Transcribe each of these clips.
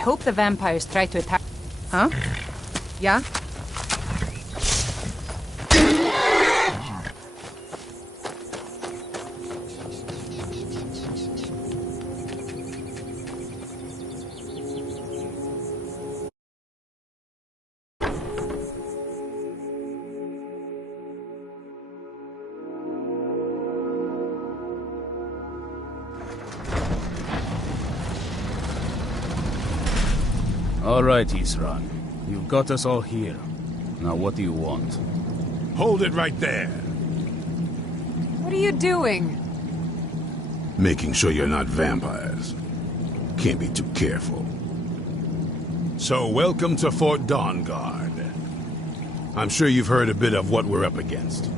hope the vampires try to attack. Huh? Yeah? All right, Isran. You've got us all here. Now what do you want? Hold it right there. What are you doing? Making sure you're not vampires. Can't be too careful. So, welcome to Fort Dawnguard. I'm sure you've heard a bit of what we're up against.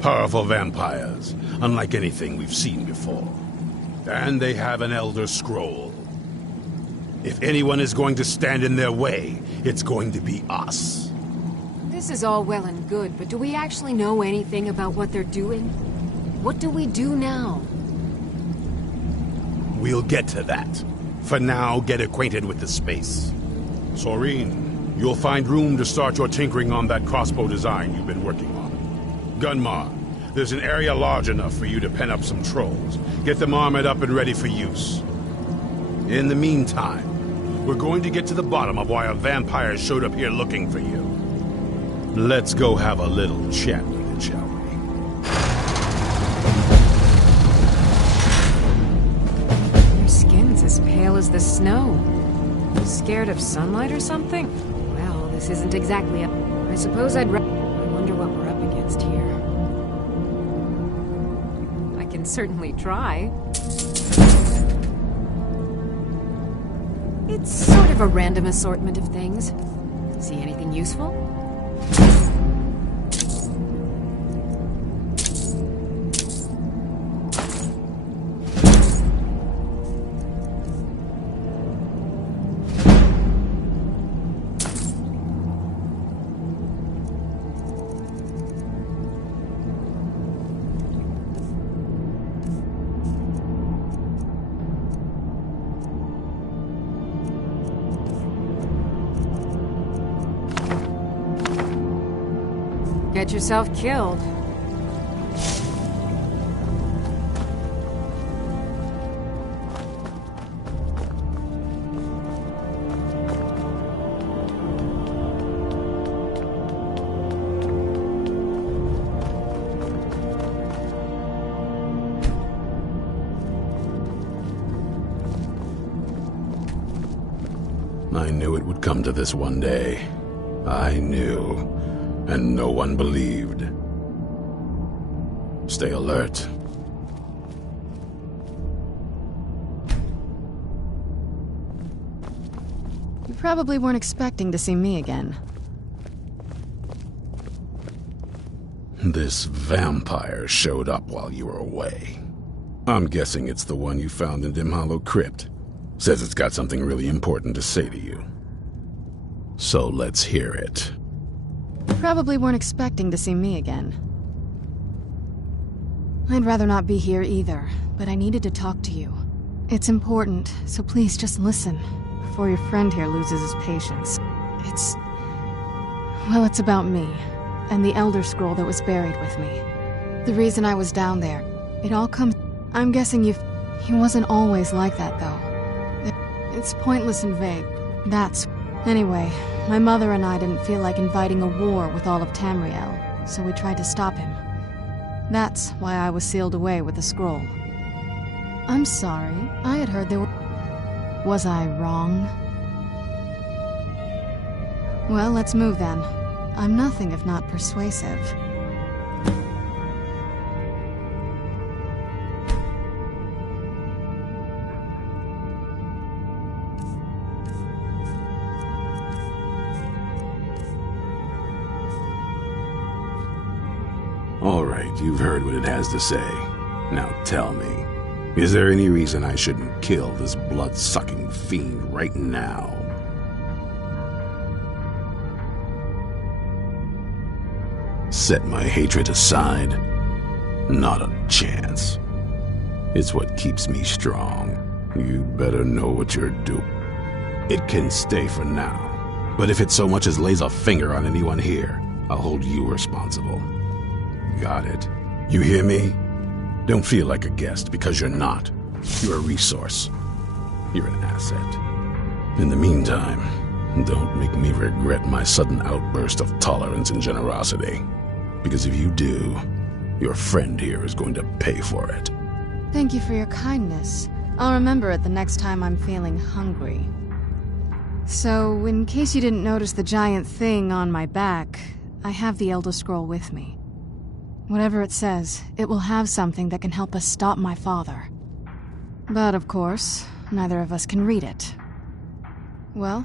Powerful vampires, unlike anything we've seen before. And they have an Elder Scroll. If anyone is going to stand in their way, it's going to be us. This is all well and good, but do we actually know anything about what they're doing? What do we do now? We'll get to that. For now, get acquainted with the space. Soreen, you'll find room to start your tinkering on that crossbow design you've been working on. Gunmar, there's an area large enough for you to pen up some trolls. Get them armored up and ready for use. In the meantime, we're going to get to the bottom of why a vampire showed up here looking for you. Let's go have a little chat with it, shall we? Your skin's as pale as the snow. Scared of sunlight or something? Well, this isn't exactly a... I suppose I wonder what we're up against here. I can certainly try. It's sort of a random assortment of things. See anything useful? Get yourself killed. I knew it would come to this one day. I knew. And no one believed. Stay alert. You probably weren't expecting to see me again. This vampire showed up while you were away. I'm guessing it's the one you found in Dim Hollow Crypt. Says it's got something really important to say to you. So let's hear it. You probably weren't expecting to see me again. I'd rather not be here either, but I needed to talk to you. It's important, so please just listen, before your friend here loses his patience. Well, it's about me, and the Elder Scroll that was buried with me. The reason I was down there, it all comes... I'm guessing he wasn't always like that, though. It's pointless and vague. Anyway, my mother and I didn't feel like inviting a war with all of Tamriel, so we tried to stop him. That's why I was sealed away with the scroll. I'm sorry. I had heard there were... Was I wrong? Well, let's move then. I'm nothing if not persuasive. All right, you've heard what it has to say. Now tell me, is there any reason I shouldn't kill this blood-sucking fiend right now? Set my hatred aside? Not a chance. It's what keeps me strong. You better know what you're doing. It can stay for now. But if it so much as lays a finger on anyone here, I'll hold you responsible. Got it? You hear me? Don't feel like a guest, because you're not. You're a resource. You're an asset. In the meantime, don't make me regret my sudden outburst of tolerance and generosity. Because if you do, your friend here is going to pay for it. Thank you for your kindness. I'll remember it the next time I'm feeling hungry. So, in case you didn't notice the giant thing on my back, I have the Elder Scroll with me. Whatever it says, it will have something that can help us stop my father. But of course, neither of us can read it. Well,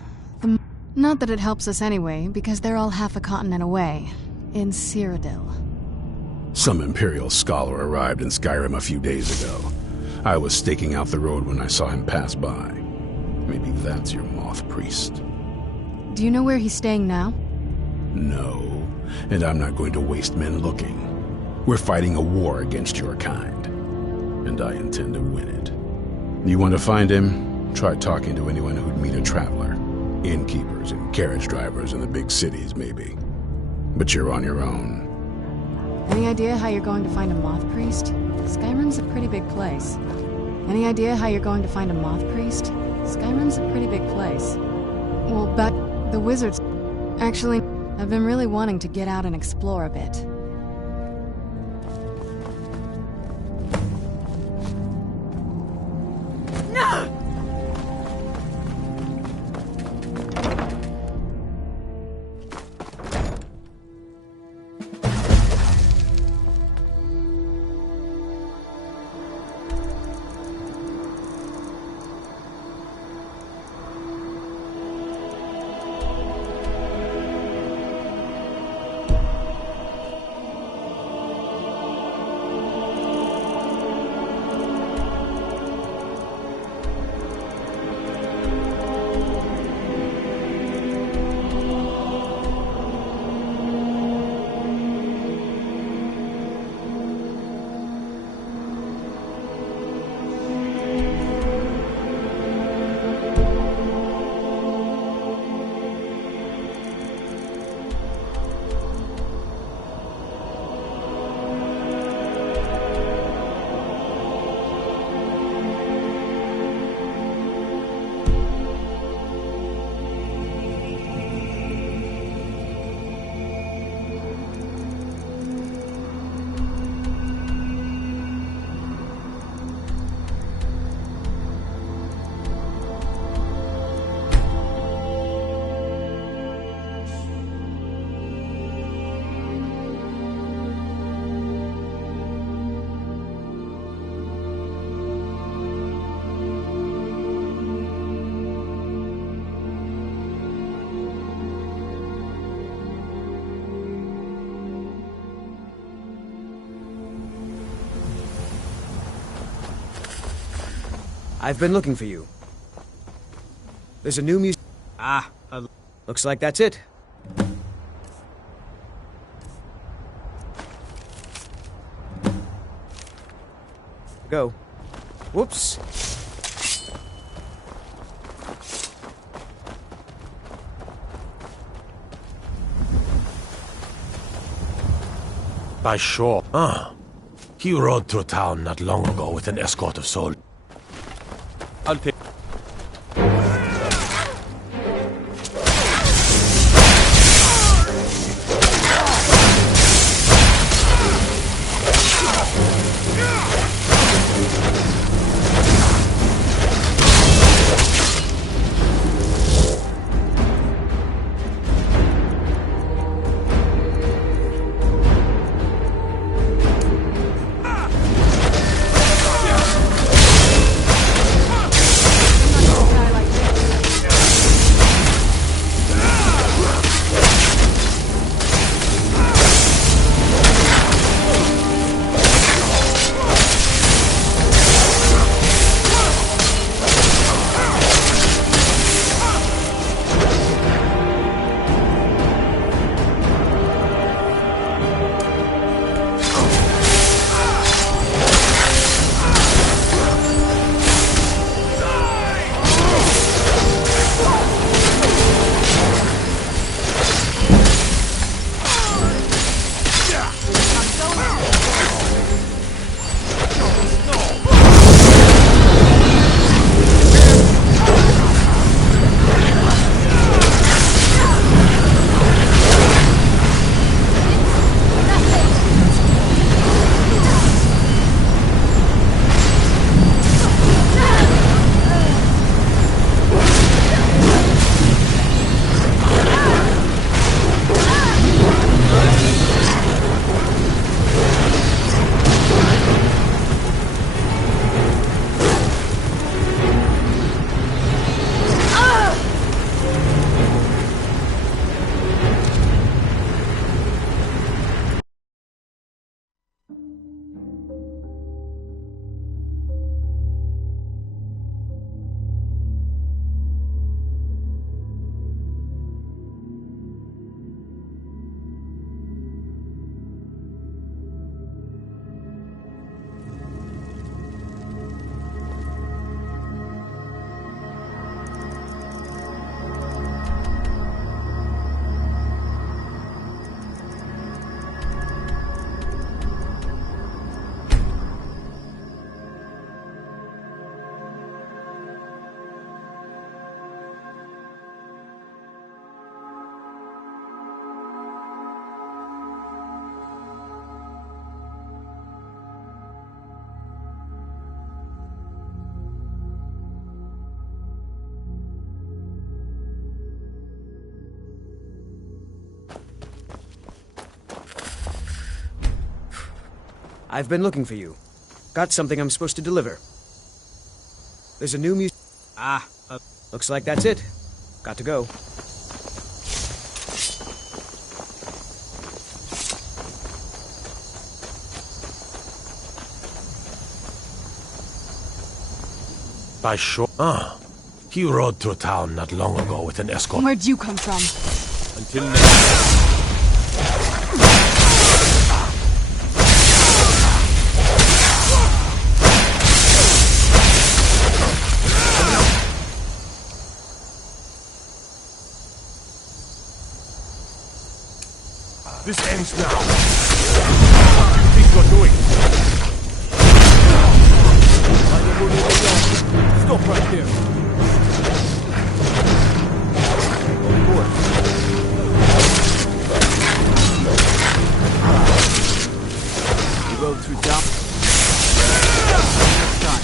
not that it helps us anyway, because they're all half a continent away, in Cyrodiil. Some Imperial scholar arrived in Skyrim a few days ago. I was staking out the road when I saw him pass by. Maybe that's your Moth Priest. Do you know where he's staying now? No, and I'm not going to waste men looking. We're fighting a war against your kind, and I intend to win it. You want to find him? Try talking to anyone who'd meet a traveler. Innkeepers and carriage drivers in the big cities, maybe. But you're on your own. Any idea how you're going to find a Moth Priest? Skyrim's a pretty big place. Any idea how you're going to find a Moth Priest? Skyrim's a pretty big place. Well, but the wizards... Actually, I've been really wanting to get out and explore a bit. I've been looking for you. There's a new museum. Looks like that's it. Go. Whoops. By shore. He rode through town not long ago with an escort of soldiers. I'll take... I've been looking for you. Got something I'm supposed to deliver. There's a new looks like that's it. Got to go. By shore? Ah. He rode through town not long ago with an escort. Where'd you come from? Until now. This ends now. What do you think you're doing? Stop right there. Of course. You go through dump. Next time.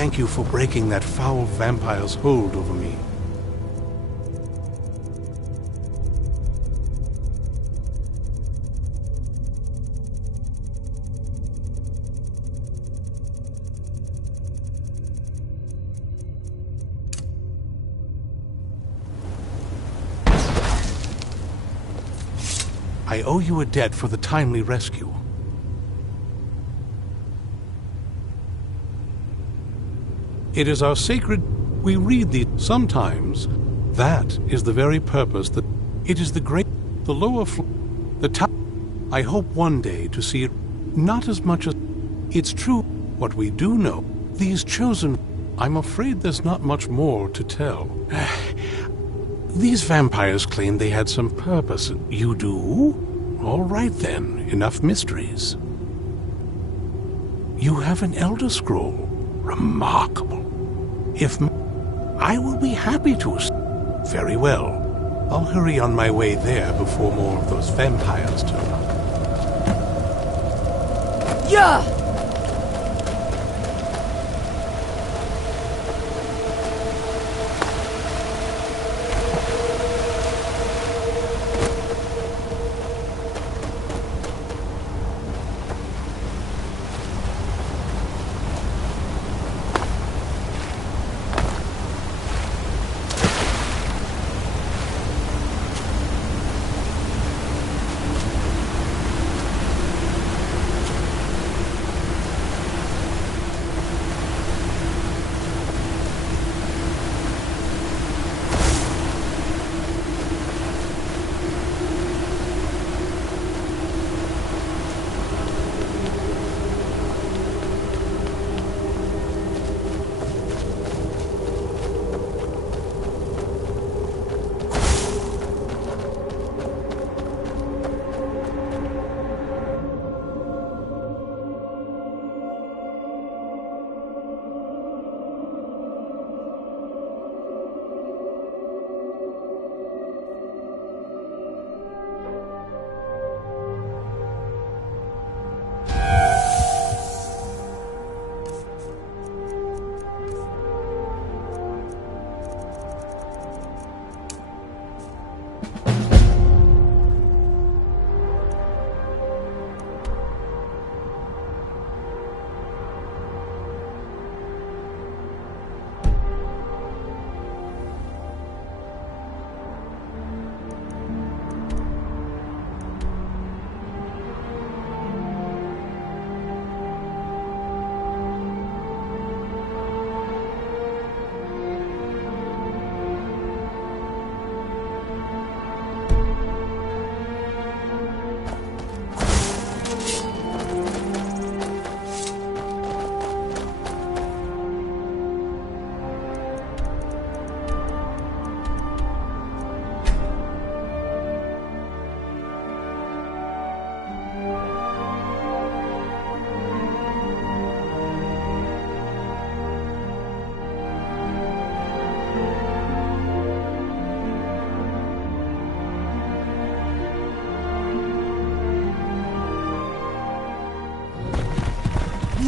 thank you for breaking that foul vampire's hold over me. I owe you a debt for the timely rescue. It is our sacred... We read these sometimes. That is the very purpose that... It is the great... The lower floor... The top... I hope one day to see it... Not as much as... It's true. What we do know. These chosen... I'm afraid there's not much more to tell. These vampires claim they had some purpose. You do? All right then. Enough mysteries. You have an Elder Scroll. Remarkable. If I will be happy to. Very well. I'll hurry on my way there before more of those vampires turn up. Yeah!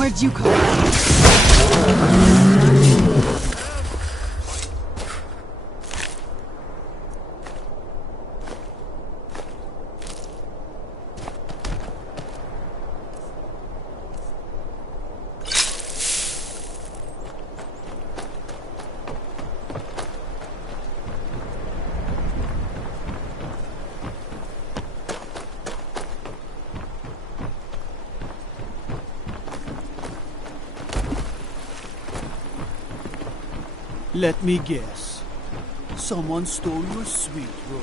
Where'd you come from? Let me guess. Someone stole your sweet roll.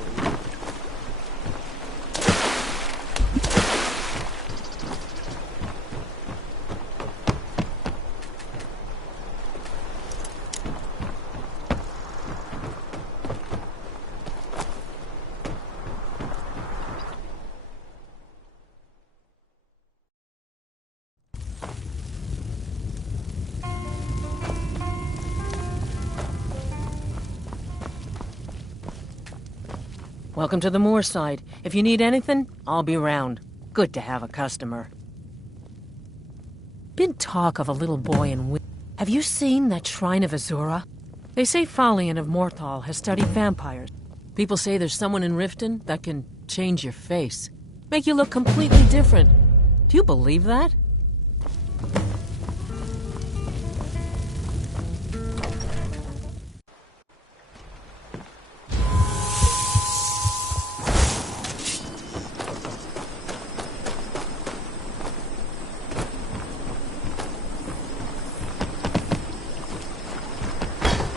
Welcome to the Moorside. If you need anything, I'll be around. Good to have a customer. Been talk of a little boy in Have you seen that Shrine of Azura? They say Falion of Morthal has studied vampires. People say there's someone in Riften that can change your face. Make you look completely different. Do you believe that?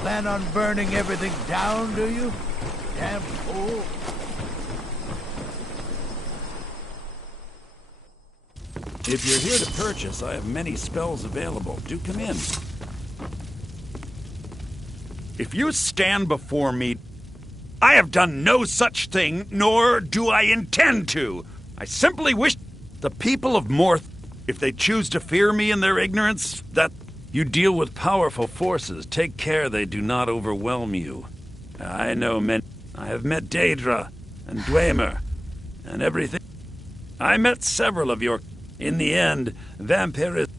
Plan on burning everything down, do you? Damn fool. If you're here to purchase, I have many spells available. Do come in. If you stand before me, I have done no such thing, nor do I intend to. I simply wish the people of Morth, if they choose to fear me in their ignorance, that... You deal with powerful forces. Take care they do not overwhelm you. I know men. I have met Daedra and Dwemer and everything. I met several of your... In the end, vampirism...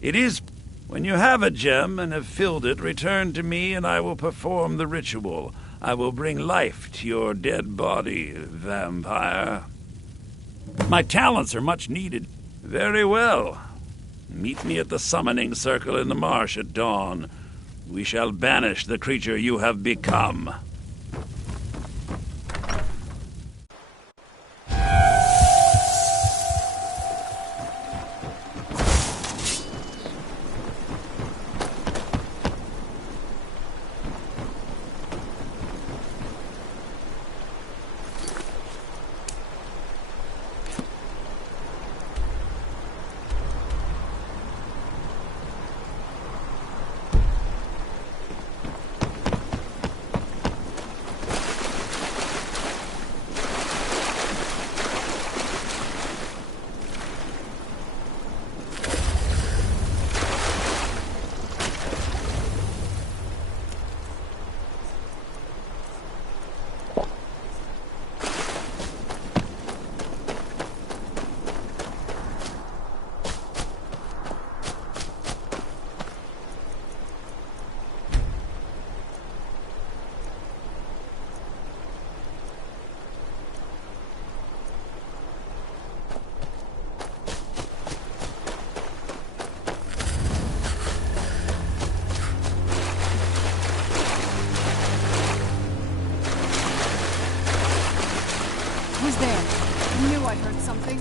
It is... When you have a gem and have filled it, return to me and I will perform the ritual. I will bring life to your dead body, vampire. My talents are much needed. Very well. Meet me at the summoning circle in the marsh at dawn. We shall banish the creature you have become. Who's there? I knew I heard something.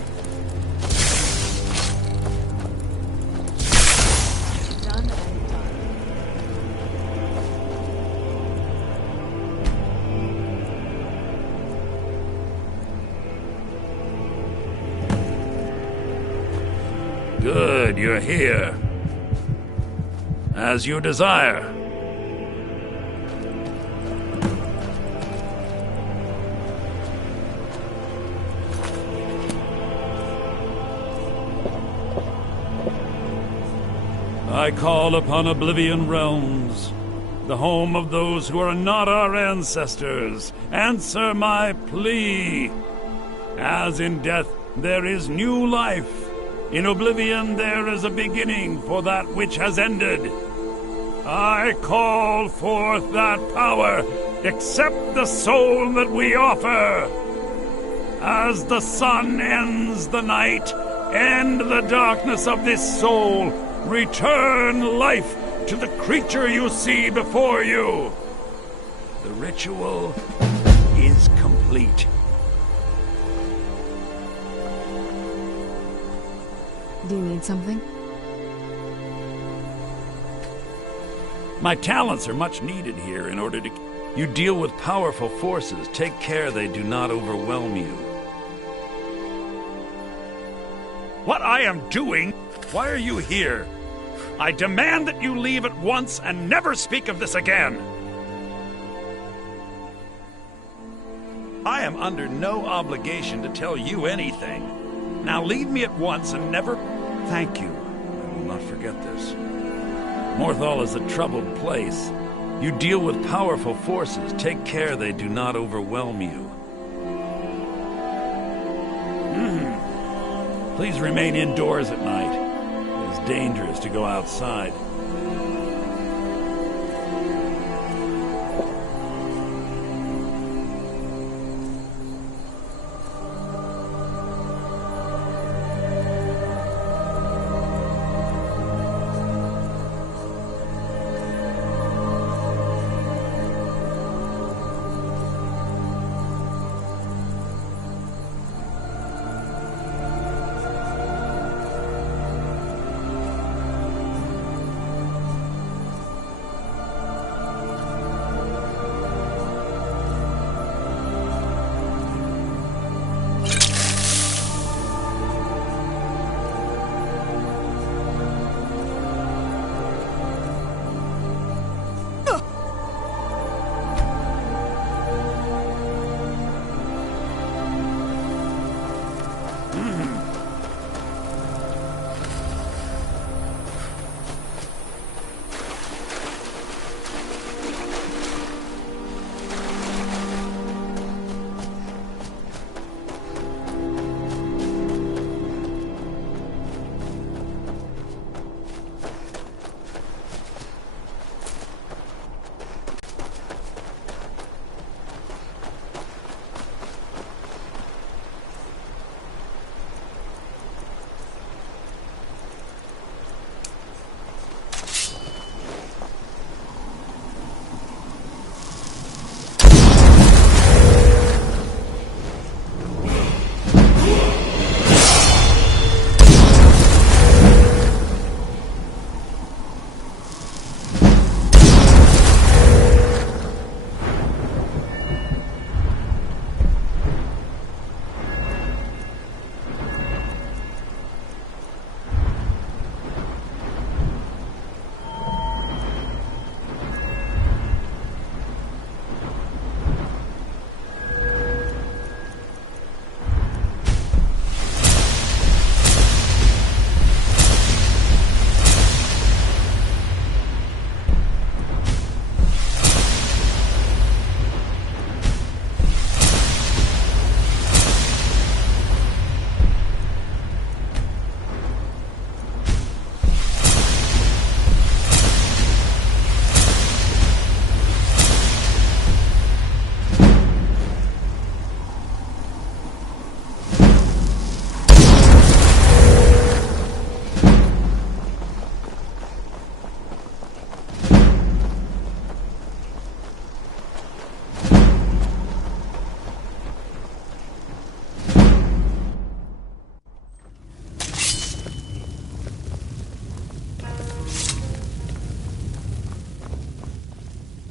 Done and done. Good, you're here. As you desire. I call upon Oblivion Realms, the home of those who are not our ancestors. Answer my plea. As in death there is new life, in Oblivion there is a beginning for that which has ended. I call forth that power. Accept the soul that we offer. As the sun ends the night, end the darkness of this soul. Return life to the creature you see before you. The ritual is complete. Do you need something? My talents are much needed here in order to... You deal with powerful forces. Take care they do not overwhelm you. What I am doing? Why are you here? I demand that you leave at once and never speak of this again. I am under no obligation to tell you anything. Now leave me at once and never... Thank you. I will not forget this. Morthal is a troubled place. You deal with powerful forces. Take care they do not overwhelm you. Please remain indoors at night. It is dangerous to go outside.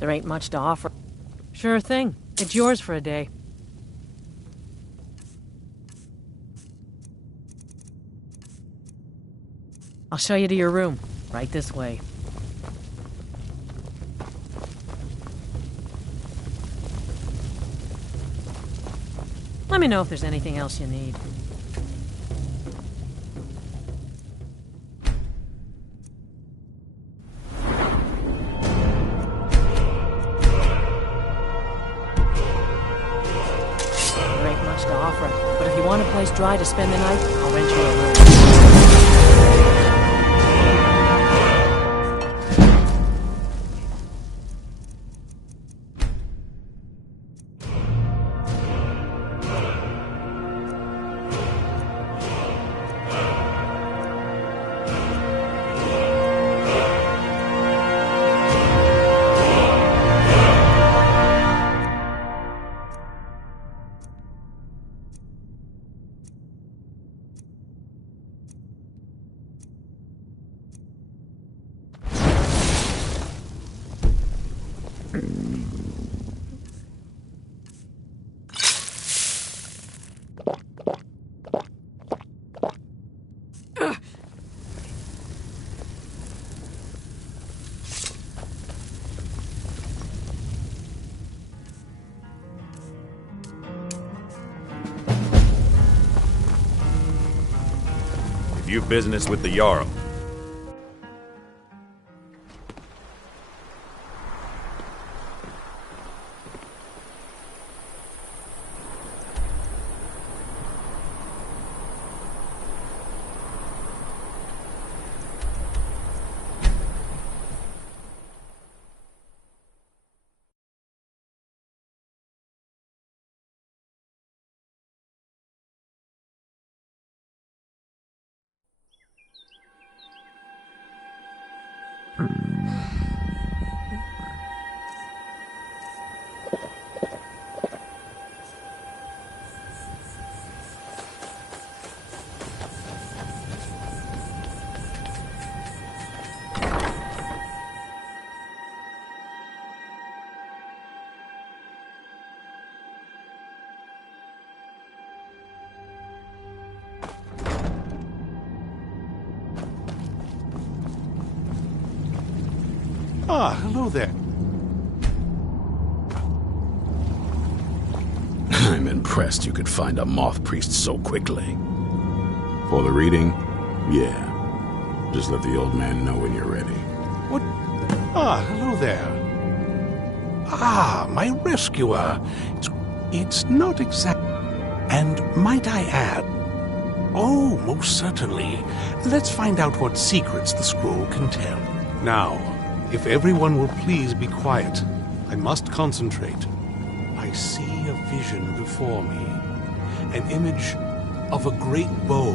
There ain't much to offer. Sure thing. It's yours for a day. I'll show you to your room. Right this way. Let me know if there's anything else you need. There ain't much to offer, but if you want a place dry to spend the night, I'll rent you a room. You've business with the Jarl. Ah, hello there. I'm impressed you could find a moth priest so quickly. For the reading? Yeah. Just let the old man know when you're ready. What? Ah, hello there. Ah, my rescuer. It's not exact. And might I add? Oh, most certainly. Let's find out what secrets the scroll can tell. Now, if everyone will please be quiet, I must concentrate. I see a vision before me, an image of a great bow.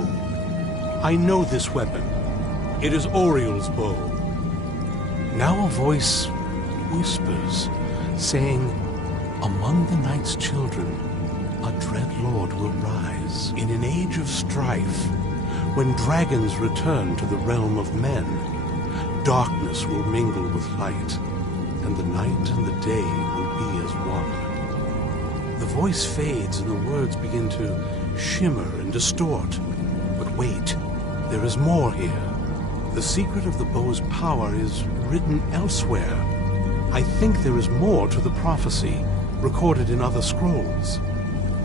I know this weapon. It is Oriel's bow. Now a voice whispers, saying, among the night's children, a dread lord will rise. In an age of strife, when dragons return to the realm of men, darkness will mingle with light, and the night and the day will be as one. The voice fades and the words begin to shimmer and distort. But wait, there is more here. The secret of the bow's power is written elsewhere. I think there is more to the prophecy, recorded in other scrolls.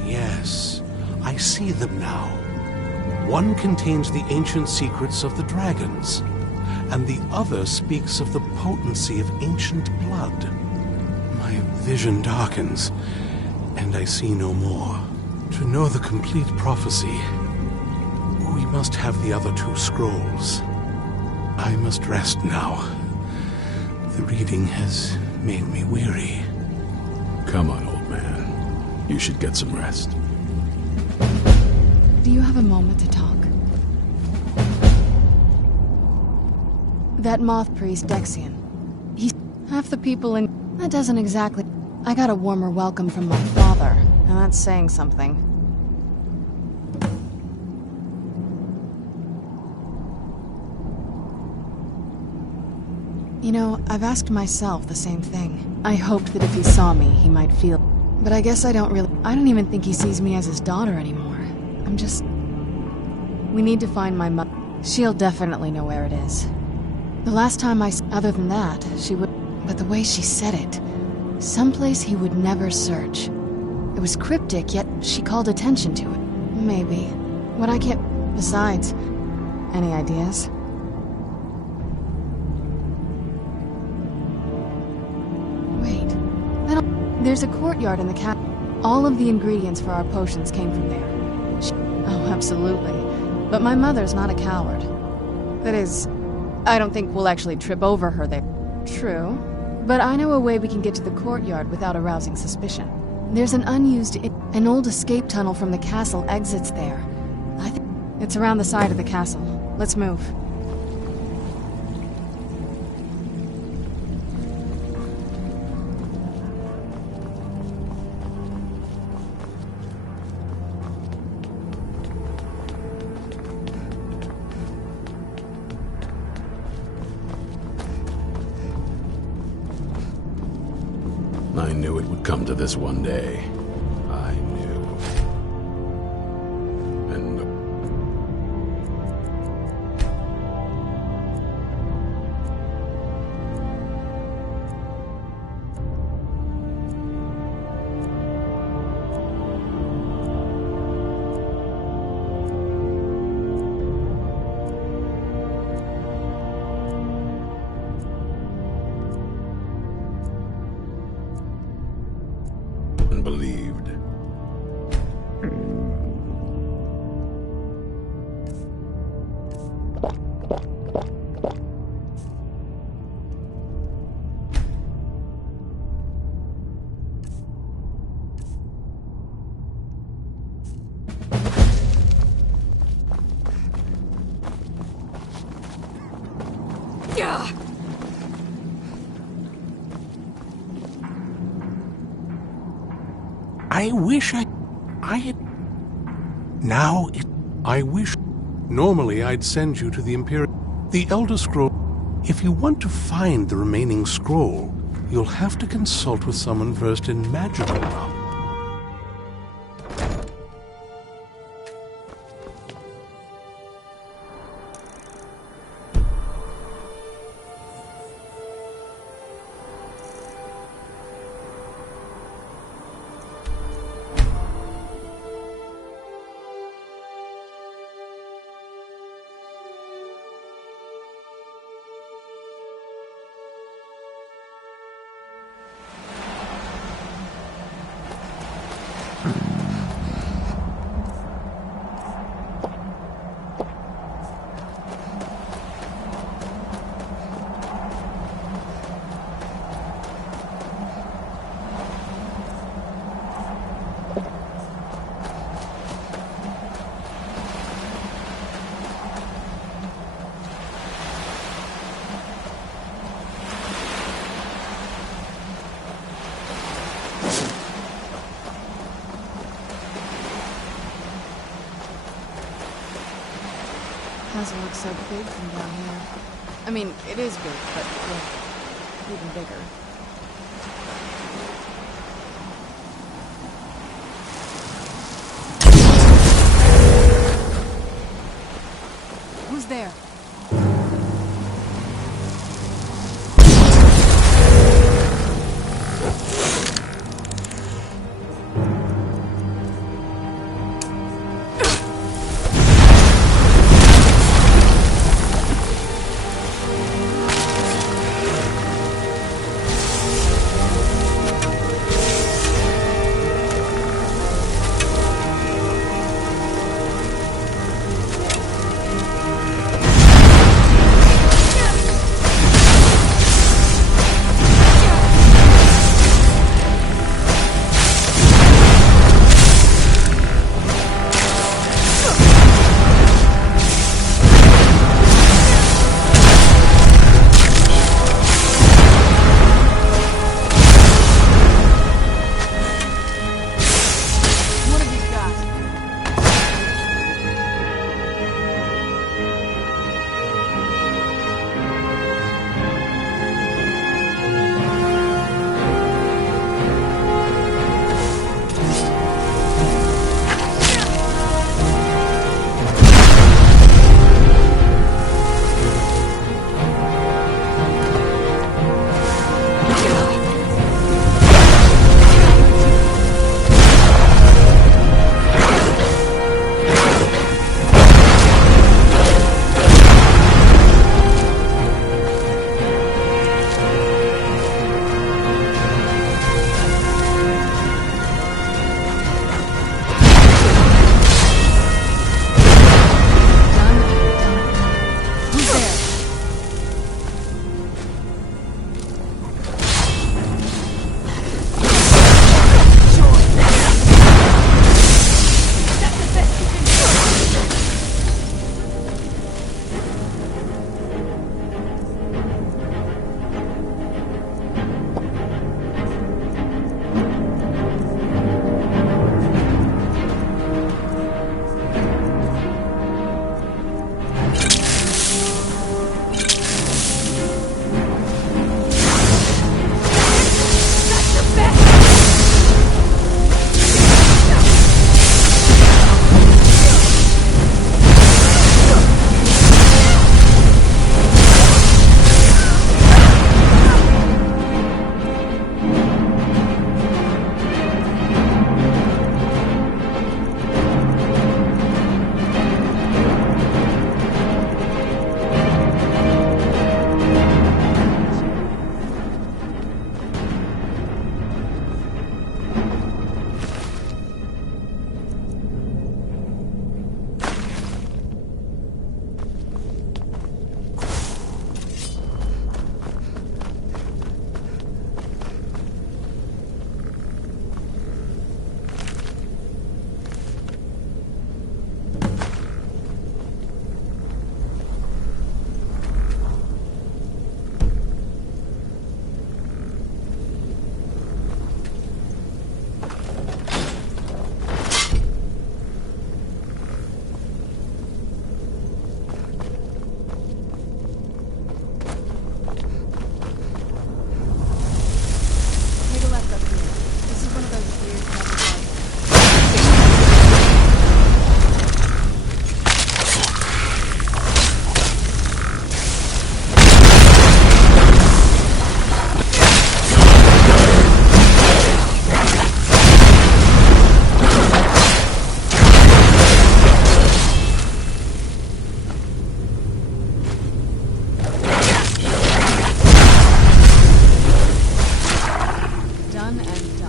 Yes, I see them now. One contains the ancient secrets of the dragons, and the other speaks of the potency of ancient blood. My vision darkens, and I see no more. To know the complete prophecy, we must have the other two scrolls. I must rest now. The reading has made me weary. Come on, old man. You should get some rest. Do you have a moment to talk? That moth priest, Dexian. He's half the people in... That doesn't exactly... I got a warmer welcome from my father, and that's saying something. You know, I've asked myself the same thing. I hoped that if he saw me, he might feel... But I guess I don't even think he sees me as his daughter anymore. I'm just... We need to find my mother. She'll definitely know where it is. The last time other than that, she would... But the way she said it... Someplace he would never search. It was cryptic, yet she called attention to it. Maybe. What I can't... Besides, any ideas? There's a courtyard in the castle. All of the ingredients for our potions came from there. Oh, absolutely. But my mother's not a coward. That is, I don't think we'll actually trip over her there. True. But I know a way we can get to the courtyard without arousing suspicion. There's an an old escape tunnel from the castle exits there. I think it's around the side of the castle. Let's move. I knew it would come to this one day. I knew. And believed. Yeah. I wish I had... Now I wish... Normally I'd send you to the Imperial... The Elder Scroll... If you want to find the remaining scroll, you'll have to consult with someone versed in magical knowledge. Doesn't look so big from down here. I mean, it is big, but yeah, even bigger. Who's there?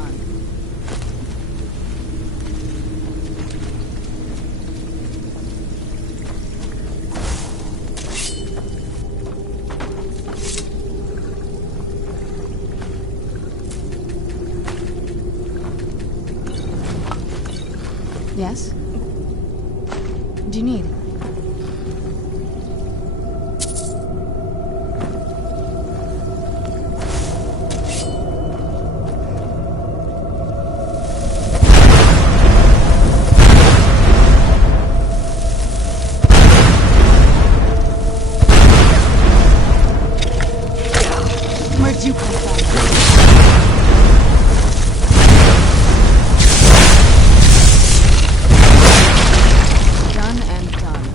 done. Yes? What do you need? Where'd you come from? Done and done.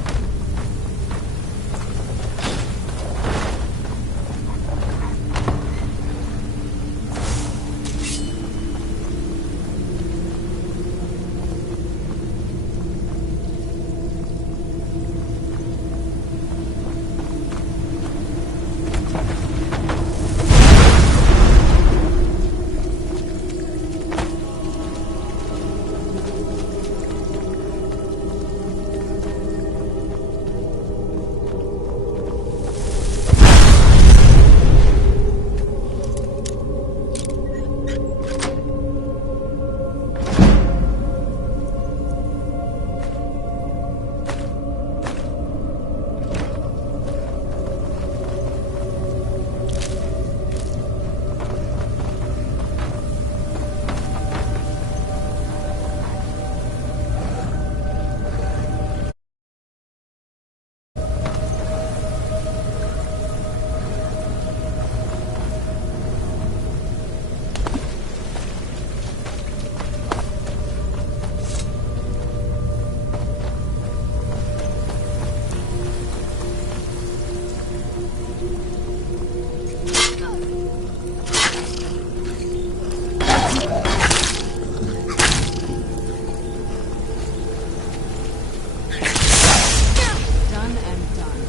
Done and done.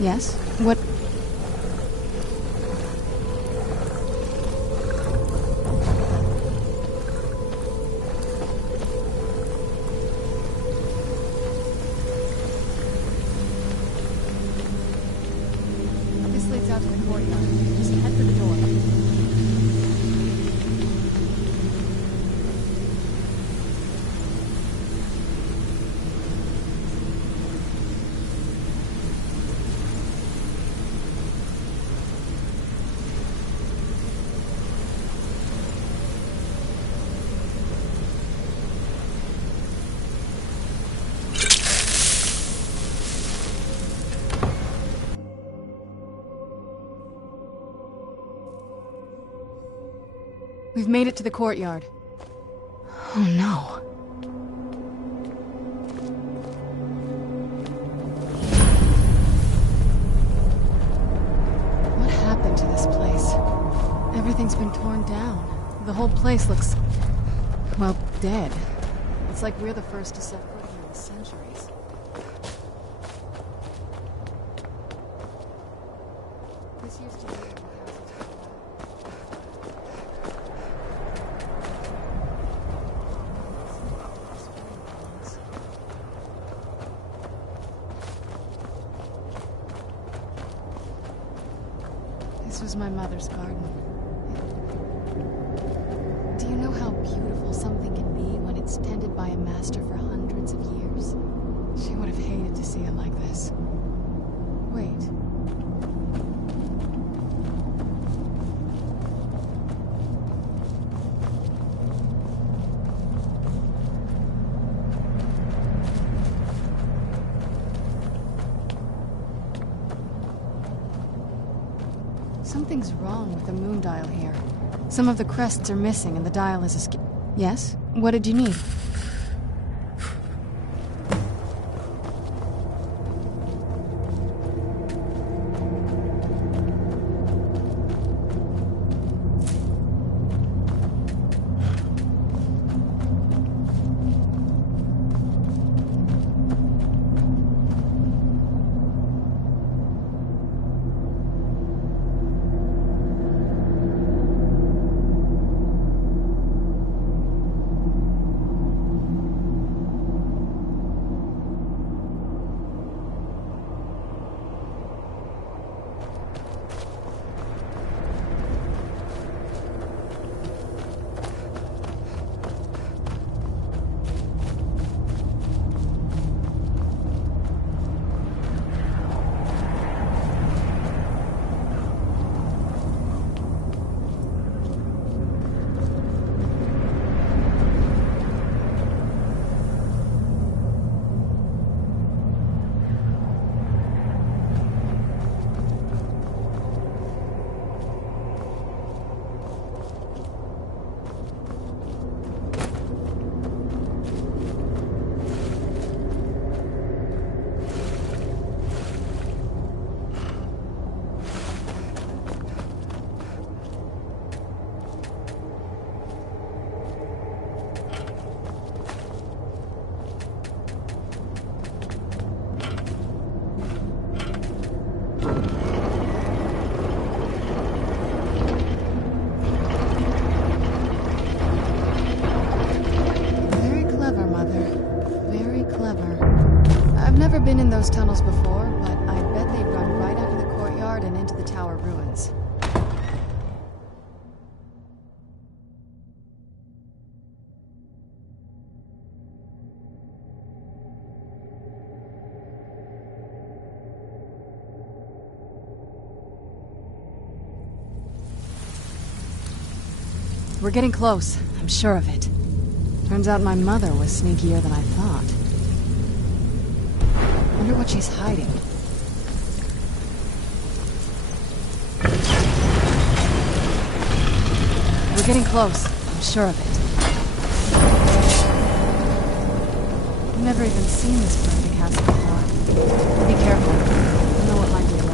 Yes? What? This leads out to the courtyard. Just head for the door. We've made it to the courtyard. Oh no. What happened to this place? Everything's been torn down. The whole place looks, well, dead. It's like we're the first to set foot here in centuries. This used to be where the houses were. This was my mother's garden. Do you know how beautiful something can be when it's tended by a master for hundreds of years? She would have hated to see it like this. Wait. Something's wrong with the moon dial here. Some of the crests are missing and the dial is askew. Yes? What did you need? Very clever, Mother. Very clever. I've never been in those tunnels before, but I bet they run right out of the courtyard and into the tower ruins. We're getting close. I'm sure of it. Turns out my mother was sneakier than I thought. Wonder what she's hiding. We're getting close. I'm sure of it. I've never even seen this part of the castle before. Be careful. I don't know what might be wrong.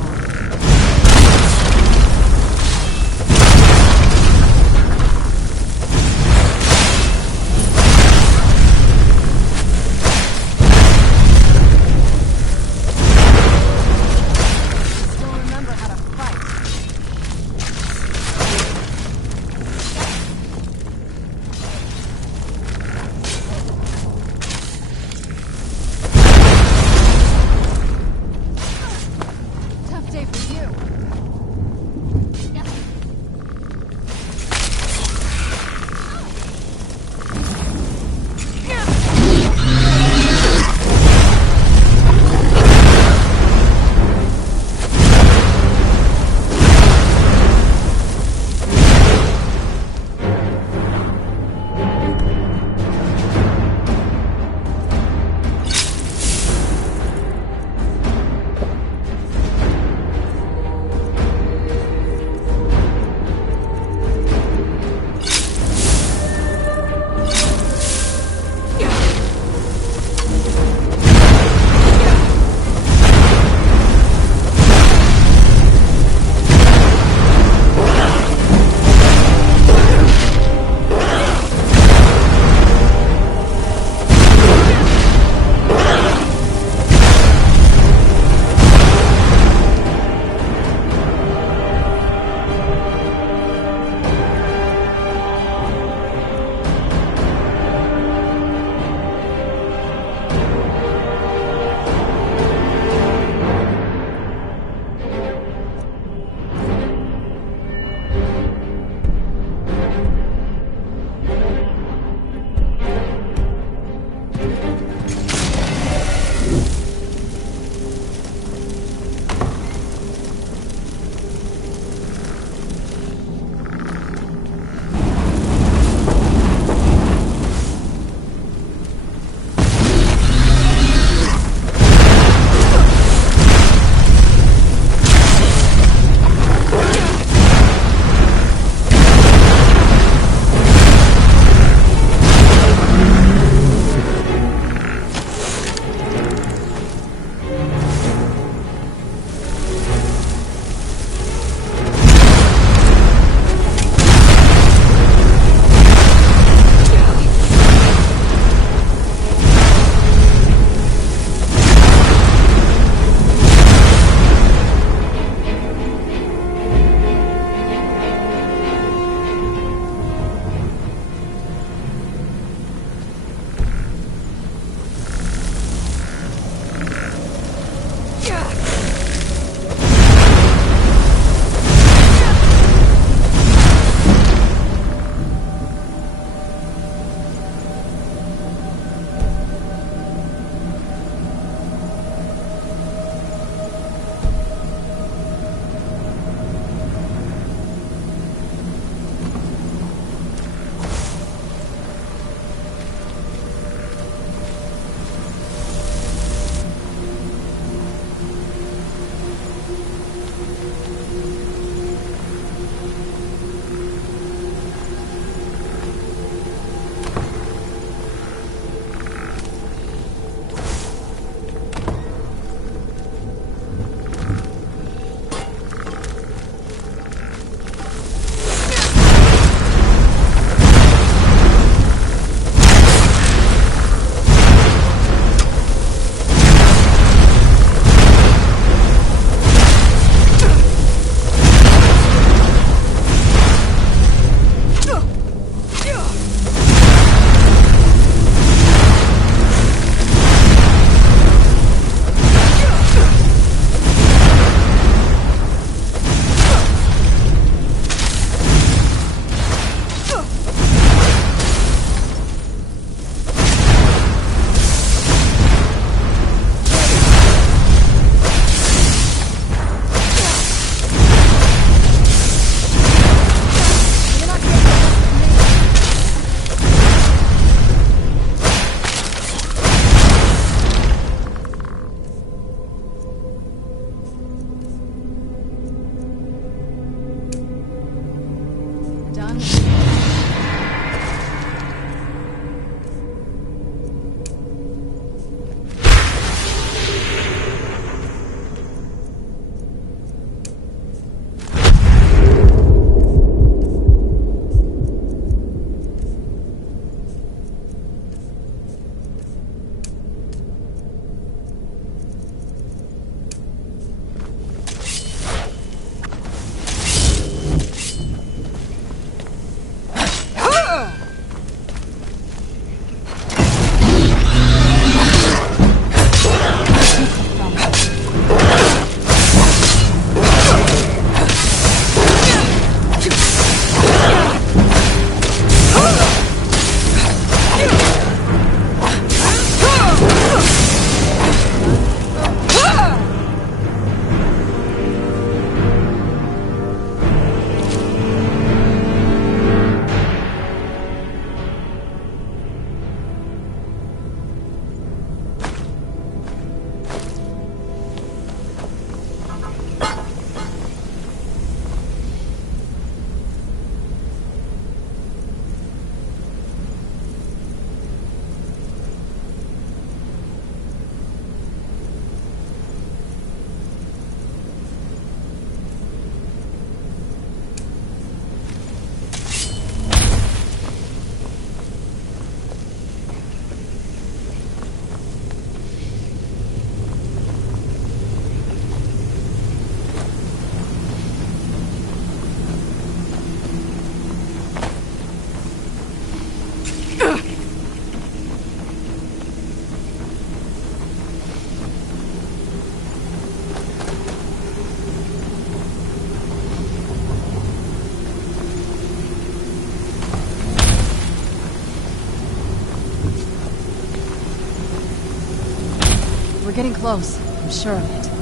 We're getting close. I'm sure of it.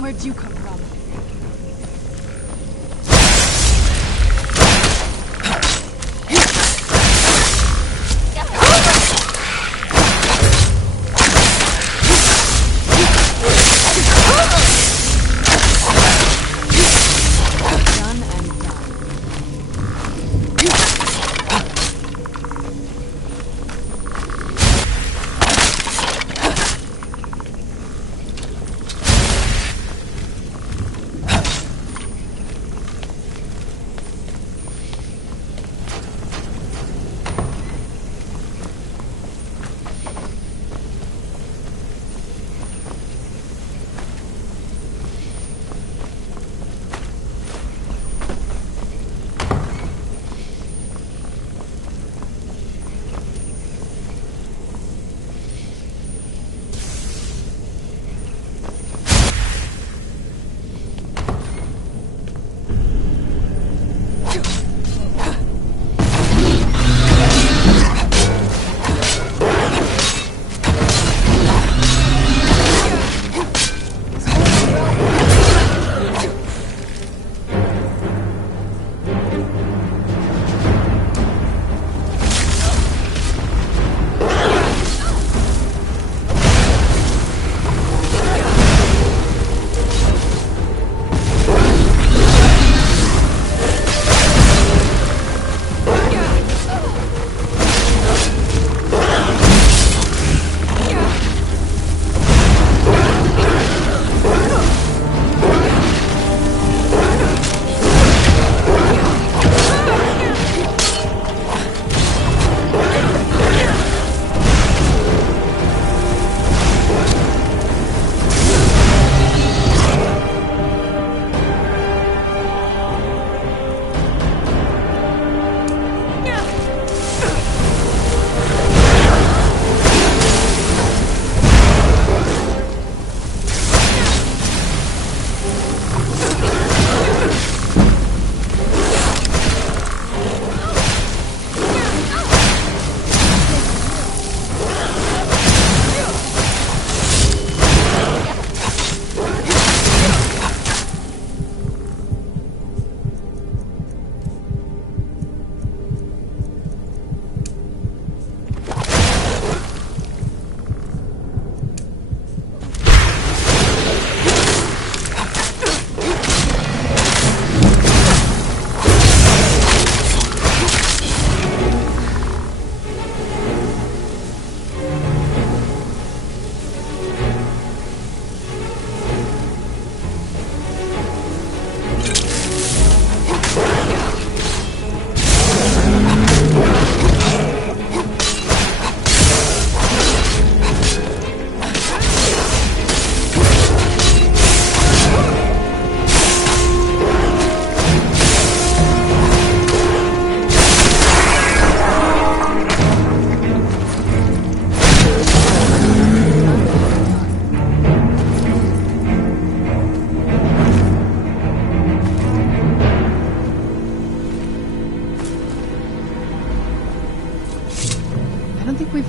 Where'd you come from?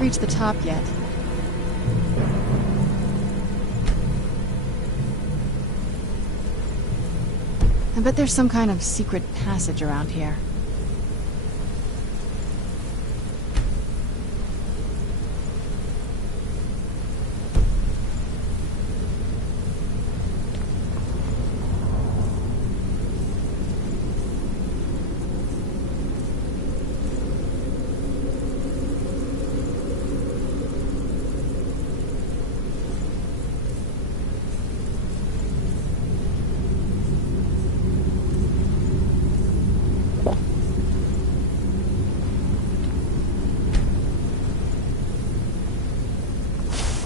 reached the top yet. I bet there's some kind of secret passage around here.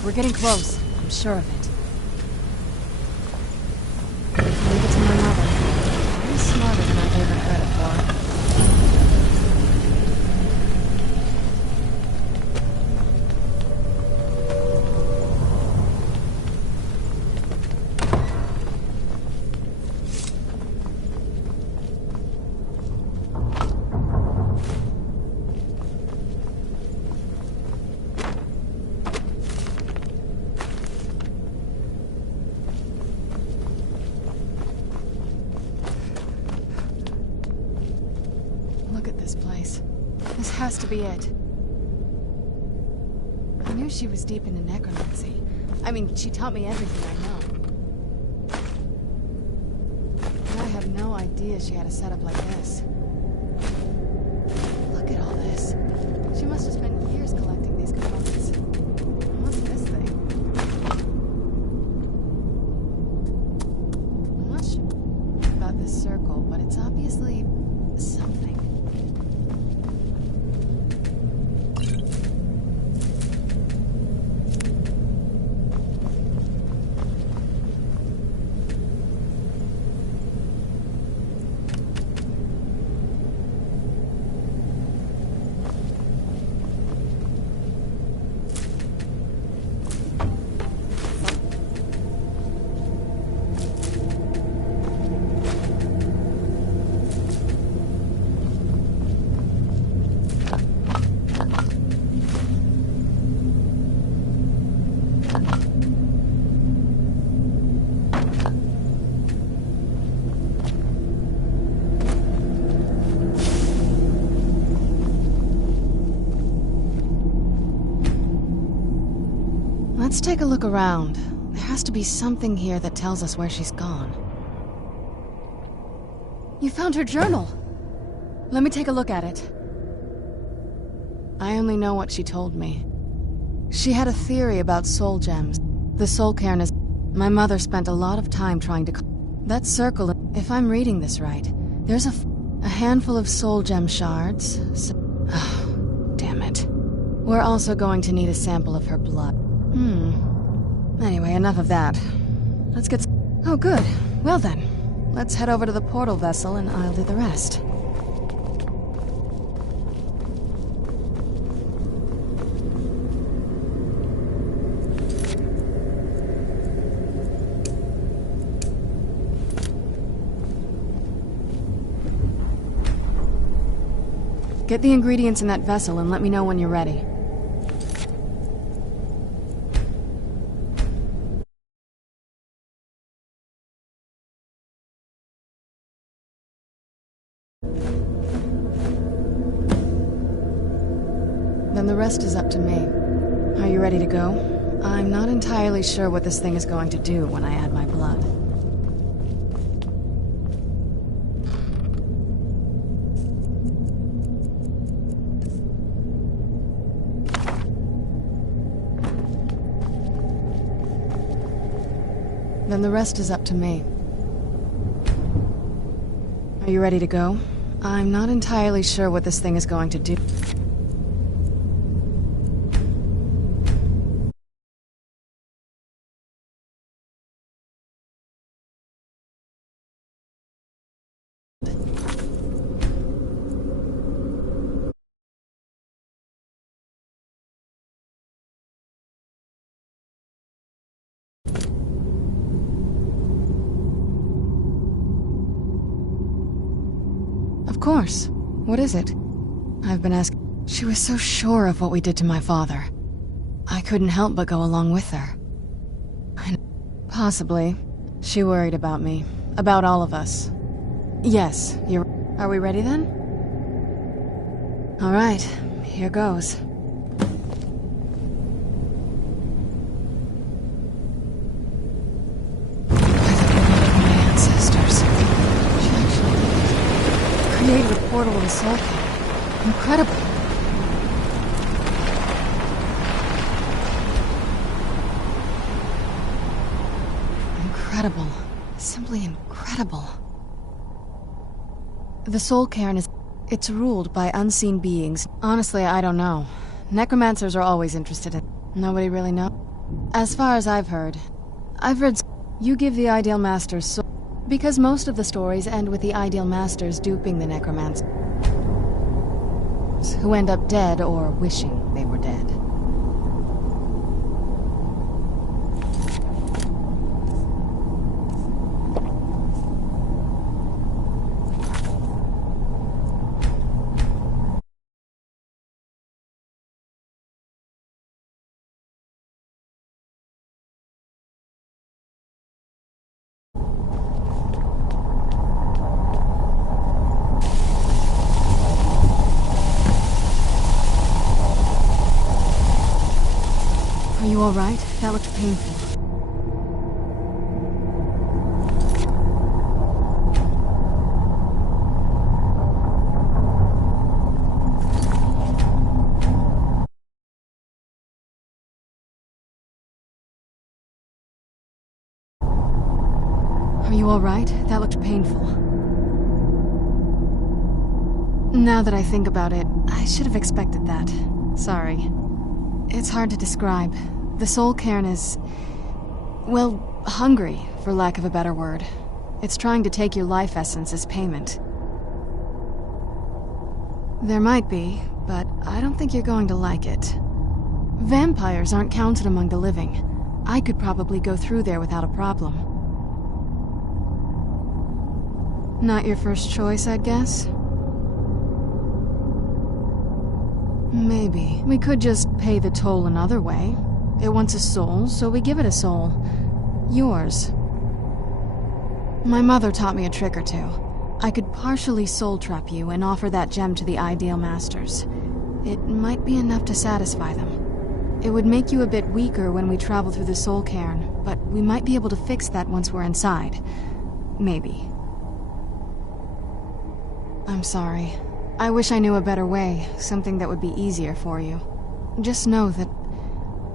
We're getting close. I'm sure of it. Leave it to my mother. She's smarter than I gave her credit for. Look at this place. This has to be it. I knew she was deep into necromancy. I mean, she taught me everything I know. And I had no idea she had a setup like this. Look at all this. She must have spent years collecting these components. What's this thing? I'm not sure about this circle, but it's obviously something. Let's take a look around. There has to be something here that tells us where she's gone. You found her journal! Let me take a look at it. I only know what she told me. She had a theory about soul gems. The soul cairn is... My mother spent a lot of time trying to... That circle, if I'm reading this right, there's a handful of soul gem shards. Damn it. We're also going to need a sample of her blood. Anyway, enough of that. Let's get... Oh, good. Well then, let's head over to the portal vessel and I'll do the rest. Get the ingredients in that vessel and let me know when you're ready. Then the rest is up to me. Are you ready to go? I'm not entirely sure what this thing is going to do when I add my blood. Then the rest is up to me. Are you ready to go? I'm not entirely sure what this thing is going to do. Of course. What is it? I've been asking. She was so sure of what we did to my father. I couldn't help but go along with her. Possibly. She worried about me. About all of us. Yes, you're... Are we ready then? Alright, here goes. My ancestors. She actually created a portal to the Soul King. Incredible. Incredible. Simply incredible. The Soul Cairn is... It's ruled by unseen beings. Honestly, I don't know. Necromancers are always interested in... Nobody really knows. As far as I've heard... You give the Ideal Masters soul... Because most of the stories end with the Ideal Masters duping the Necromancers, who end up dead or wishing they were dead. Are you alright? That looked painful. Are you alright? That looked painful. Now that I think about it, I should have expected that. Sorry. It's hard to describe. The Soul Cairn is... well, hungry, for lack of a better word. It's trying to take your life essence as payment. There might be, but I don't think you're going to like it. Vampires aren't counted among the living. I could probably go through there without a problem. Not your first choice, I'd guess? Maybe. We could just pay the toll another way. It wants a soul, so we give it a soul. Yours. My mother taught me a trick or two. I could partially soul trap you and offer that gem to the Ideal Masters. It might be enough to satisfy them. It would make you a bit weaker when we travel through the Soul Cairn, but we might be able to fix that once we're inside. Maybe. I'm sorry. I wish I knew a better way, something that would be easier for you. Just know that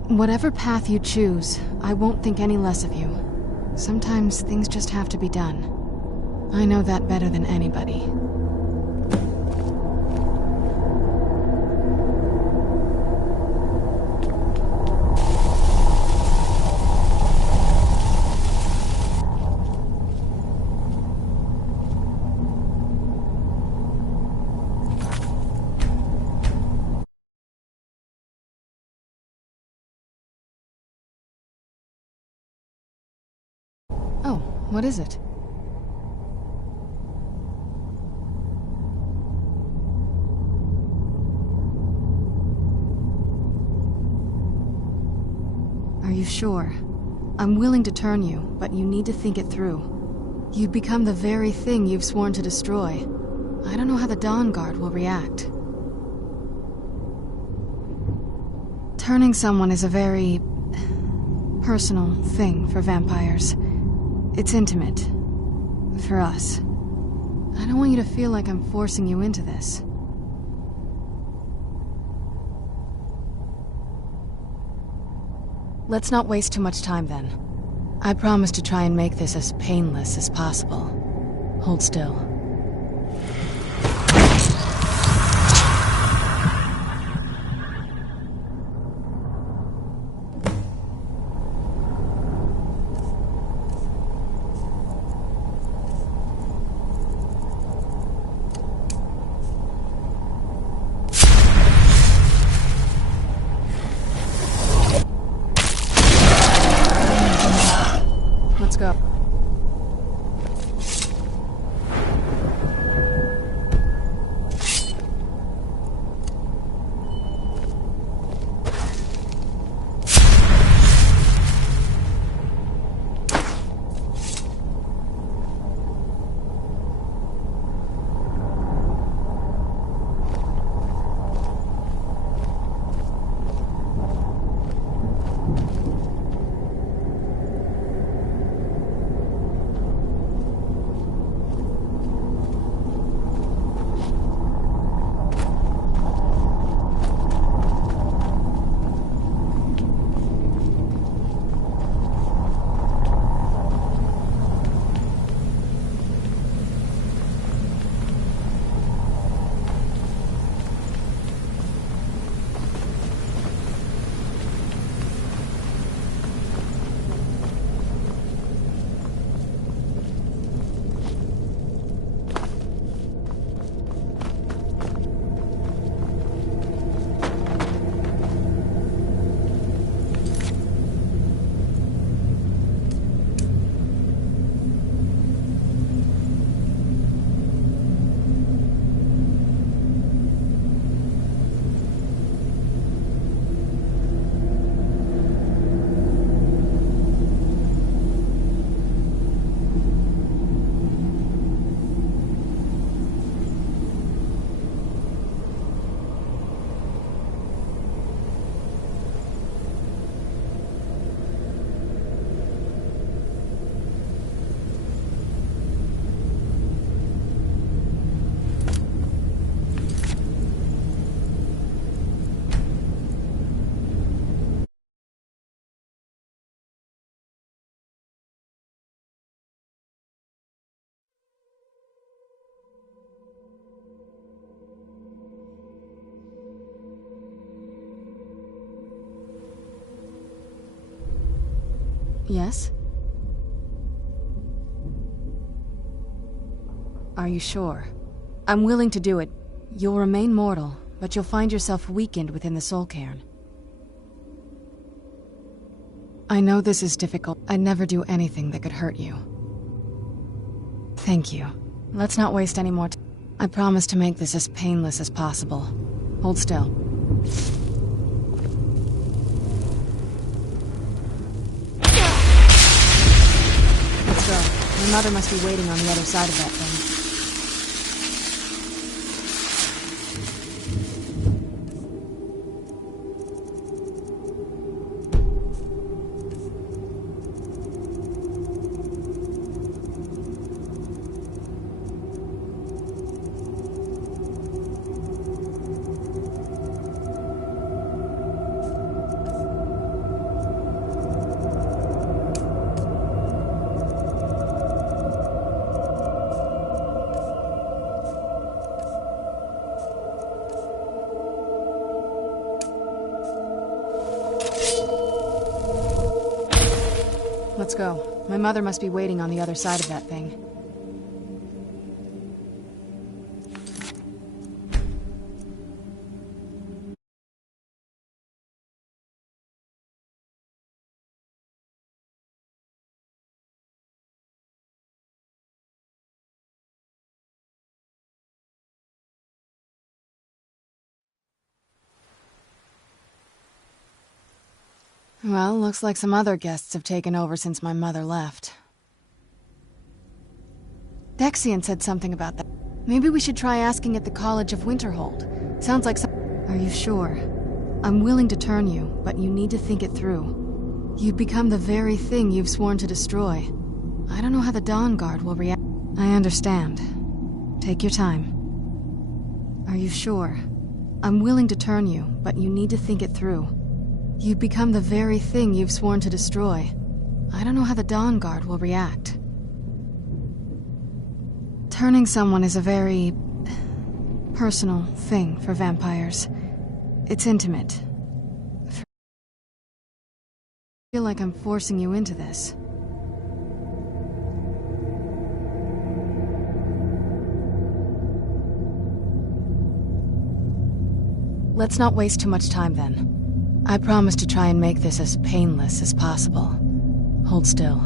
whatever path you choose, I won't think any less of you. Sometimes things just have to be done. I know that better than anybody. Oh, what is it? Are you sure? I'm willing to turn you, but you need to think it through. You'd become the very thing you've sworn to destroy. I don't know how the Dawn Guard will react. Turning someone is a very... personal thing for vampires. It's intimate. For us. I don't want you to feel like I'm forcing you into this. Let's not waste too much time then. I promise to try and make this as painless as possible. Hold still. Let's go. Yes? Are you sure? I'm willing to do it. You'll remain mortal, but you'll find yourself weakened within the soul cairn. I know this is difficult. I'd never do anything that could hurt you. Thank you. Let's not waste any more time. I promise to make this as painless as possible. Hold still. Let's go. My mother must be waiting on the other side of that thing. Let's go. My mother must be waiting on the other side of that thing. Well, looks like some other guests have taken over since my mother left. Dexian said something about that. Maybe we should try asking at the College of Winterhold. Sounds like some... Are you sure? I'm willing to turn you, but you need to think it through. You've become the very thing you've sworn to destroy. I don't know how the Dawn Guard will react. I understand. Take your time. Are you sure? I'm willing to turn you, but you need to think it through. You've become the very thing you've sworn to destroy. I don't know how the Dawn Guard will react. Turning someone is a very... personal thing for vampires. It's intimate. I feel like I'm forcing you into this. Let's not waste too much time then. I promise to try and make this as painless as possible. Hold still.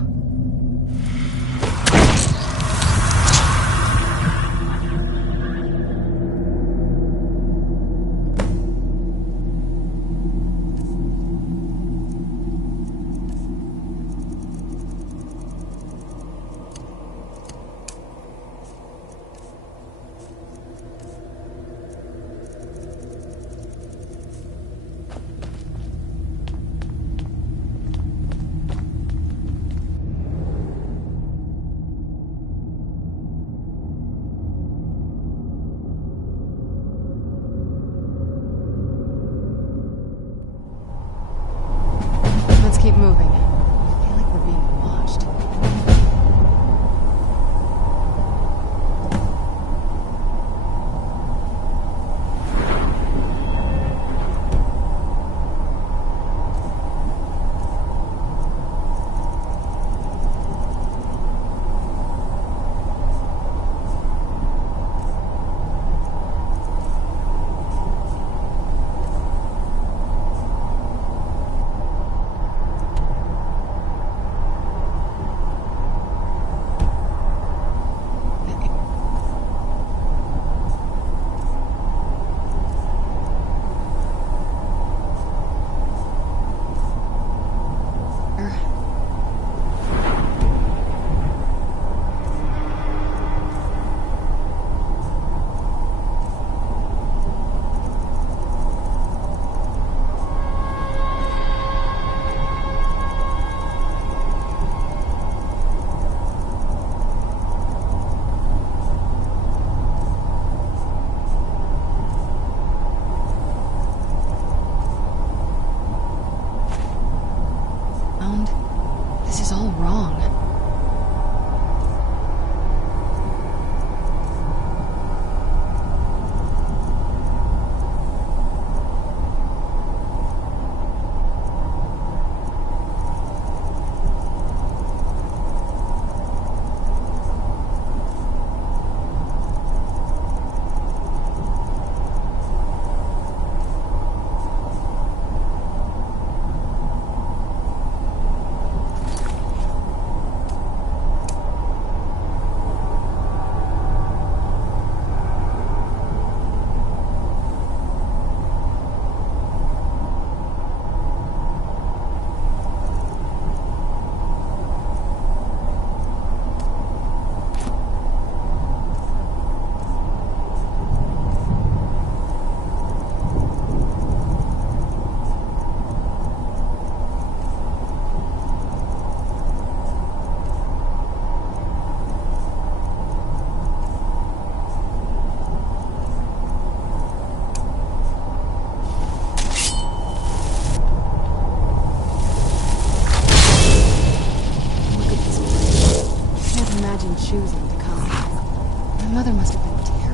imagine choosing to come here. My mother must have been terrified.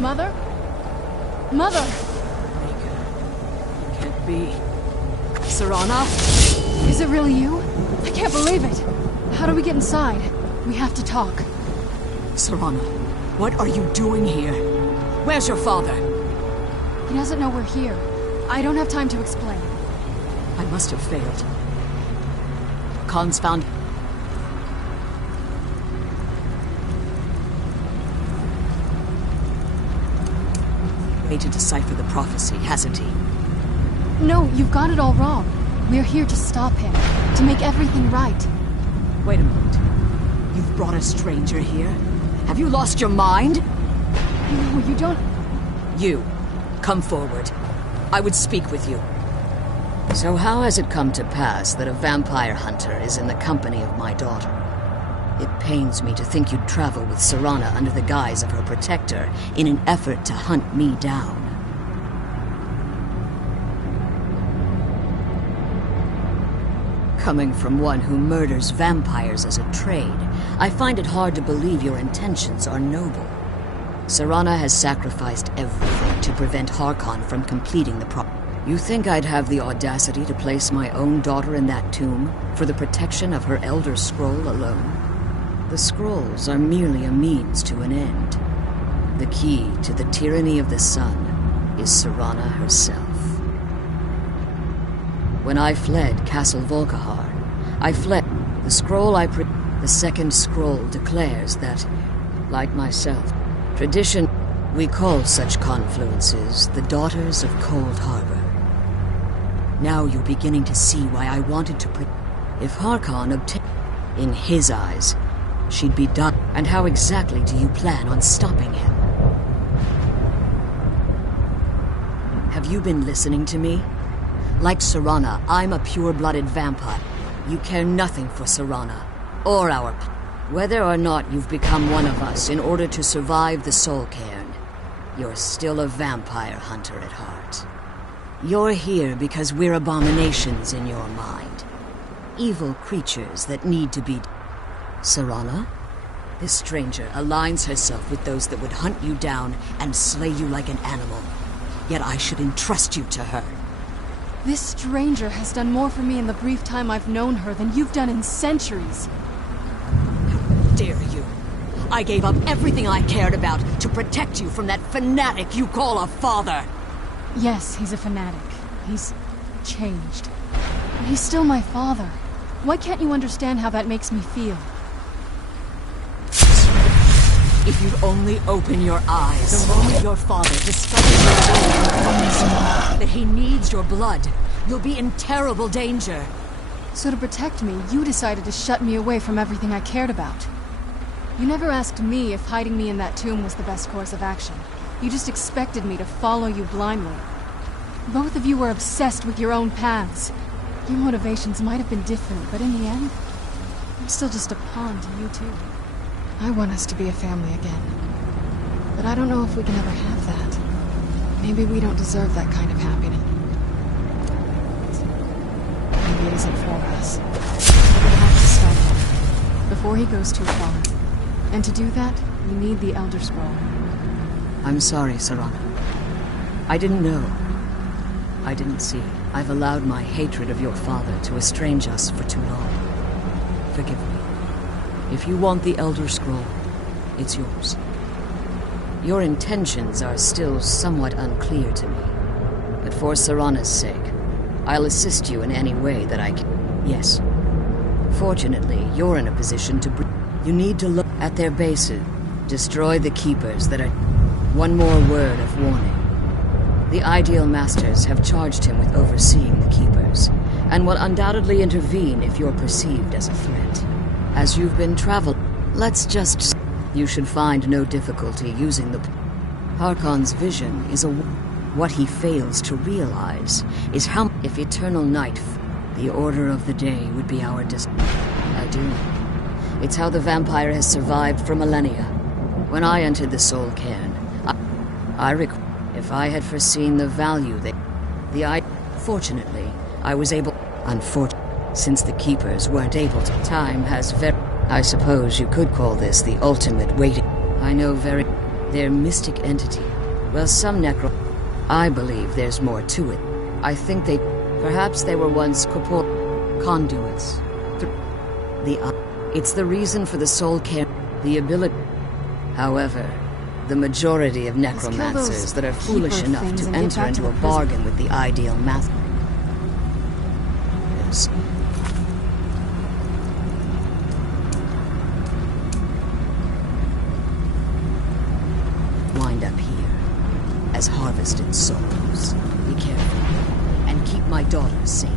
Mother? Mother! It can't be. Serana? Is it really you? I can't believe it! How do we get inside? We have to talk. Serana, what are you doing here? Where's your father? He doesn't know we're here. I don't have time to explain. I must have failed. Khan's found... way to decipher the prophecy, hasn't he? No, you've got it all wrong. We're here to stop him, to make everything right. Wait a moment. You've brought a stranger here? Have you lost your mind? No, you don't... You, come forward. I would speak with you. So how has it come to pass that a vampire hunter is in the company of my daughter? It pains me to think you'd travel with Serana under the guise of her protector in an effort to hunt me down. Coming from one who murders vampires as a trade, I find it hard to believe your intentions are noble. Serana has sacrificed everything to prevent Harkon from completing the You think I'd have the audacity to place my own daughter in that tomb for the protection of her Elder Scroll alone? The scrolls are merely a means to an end. The key to the tyranny of the sun is Serana herself. When I fled Castle Volkihar, I fled. The scroll the second scroll declares that, like myself, tradition, we call such confluences the Daughters of Cold Harbor. Now you're beginning to see why I wanted to if Harkon obtained... In his eyes, she'd be done. And how exactly do you plan on stopping him? Have you been listening to me? Like Serana, I'm a pure-blooded vampire. You care nothing for Serana, or our... Whether or not you've become one of us in order to survive the Soul Cairn, you're still a vampire hunter at heart. You're here because we're abominations in your mind. Evil creatures that need to be... Serana? This stranger aligns herself with those that would hunt you down and slay you like an animal. Yet I should entrust you to her. This stranger has done more for me in the brief time I've known her than you've done in centuries. How dare you? I gave up everything I cared about to protect you from that fanatic you call a father. Yes, he's a fanatic. He's changed. But he's still my father. Why can't you understand how that makes me feel? If you'd only open your eyes, the moment your father discovers your that he needs your blood, you'll be in terrible danger. So to protect me, you decided to shut me away from everything I cared about. You never asked me if hiding me in that tomb was the best course of action. You just expected me to follow you blindly. Both of you were obsessed with your own paths. Your motivations might have been different, but in the end, I'm still just a pawn to you too. I want us to be a family again. But I don't know if we can ever have that. Maybe we don't deserve that kind of happiness. Maybe it isn't for us. We have to start him before he goes too far. And to do that, we need the Elder Scroll. I'm sorry, Serana. I didn't know. I didn't see. I've allowed my hatred of your father to estrange us for too long. Forgive me. If you want the Elder Scroll, it's yours. Your intentions are still somewhat unclear to me. But for Serana's sake, I'll assist you in any way that I can. Yes. Fortunately, you're in a position to you need to look at their bases. Destroy the Keepers that are... One more word of warning. The Ideal Masters have charged him with overseeing the Keepers, and will undoubtedly intervene if you're perceived as a threat. As you've been let's just... You should find no difficulty using the... Harkon's vision is a... What he fails to realize is how... If eternal night... The order of the day would be our I do. It's how the vampire has survived for millennia. When I entered the Soul Cairn, if I had foreseen the value Fortunately, I was able... Unfortunately, since the Keepers weren't able to... Time has I suppose you could call this the ultimate waiting. I know Their mystic entity. Well, some I believe there's more to it. I think perhaps they were once conduits. It's the reason for the Soul Cairn. The ability... However, the majority of necromancers that are foolish enough to enter into a bargain with the Ideal Master. Yes. Wind up here, as harvested souls. Be careful, and keep my daughter safe.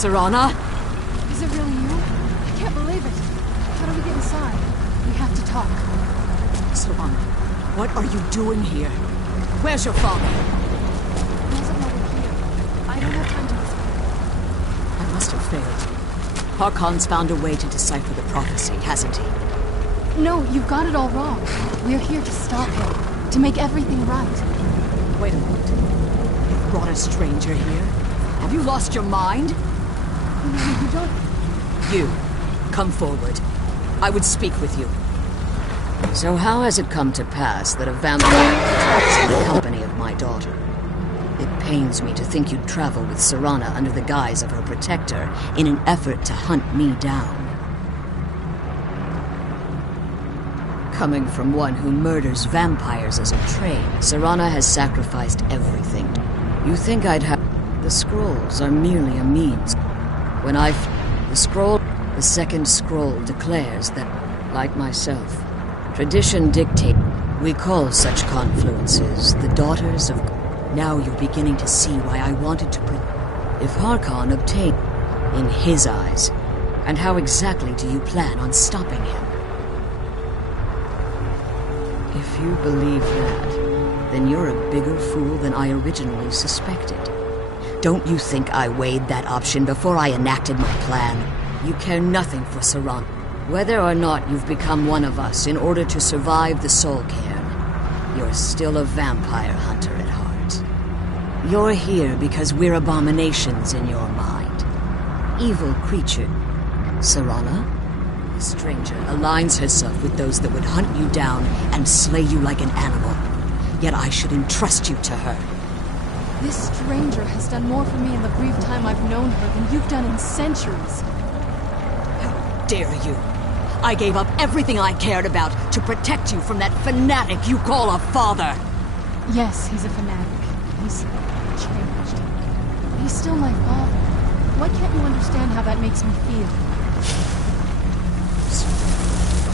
Serana? Is it really you? I can't believe it. How do we get inside? We have to talk. Serana, what are you doing here? Where's your father? He doesn't know we're here. I don't have time to explain. I must have failed. Harkon's found a way to decipher the prophecy, hasn't he? No, you've got it all wrong. We're here to stop him. To make everything right. Wait a minute. You brought a stranger here? Have you lost your mind? No, you don't. You, come forward. I would speak with you. So how has it come to pass that a vampire attacks the company of my daughter? It pains me to think you'd travel with Serana under the guise of her protector in an effort to hunt me down. Coming from one who murders vampires as a trade, Serana has sacrificed everything. You think I'd have... The scrolls are merely a means. When the second scroll declares that, like myself, tradition dictates we call such confluences the daughters of... Now you're beginning to see why I wanted to if Harkon obtained in his eyes, and how exactly do you plan on stopping him? If you believe that, then you're a bigger fool than I originally suspected. Don't you think I weighed that option before I enacted my plan? You care nothing for Serana. Whether or not you've become one of us in order to survive the Soul Cairn, you're still a vampire hunter at heart. You're here because we're abominations in your mind. Evil creature. Serana, the stranger, aligns herself with those that would hunt you down and slay you like an animal. Yet I should entrust you to her. This stranger has done more for me in the brief time I've known her than you've done in centuries. How dare you! I gave up everything I cared about to protect you from that fanatic you call a father! Yes, he's a fanatic. He's changed. But he's still my father. Why can't you understand how that makes me feel?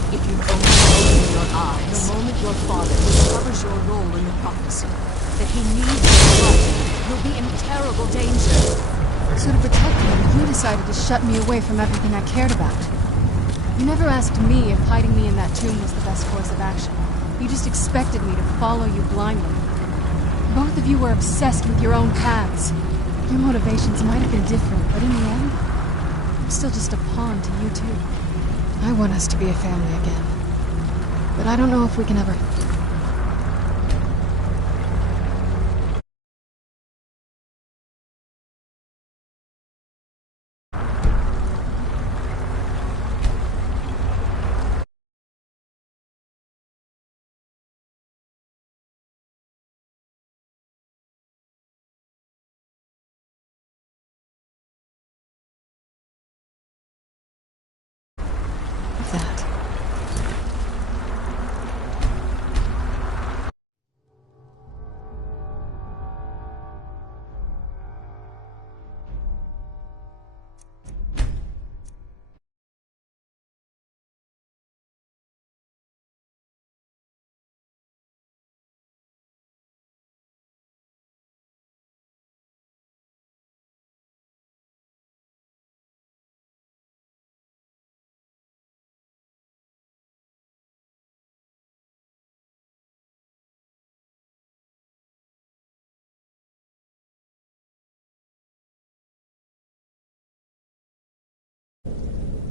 If you only open your eyes, the moment your father discovers your role in the prophecy, that he needs your blood, you'll be in terrible danger. So to protect me, you decided to shut me away from everything I cared about. You never asked me if hiding me in that tomb was the best course of action. You just expected me to follow you blindly. Both of you were obsessed with your own paths. Your motivations might have been different, but in the end, I'm still just a pawn to you two. I want us to be a family again. But I don't know if we can ever... that.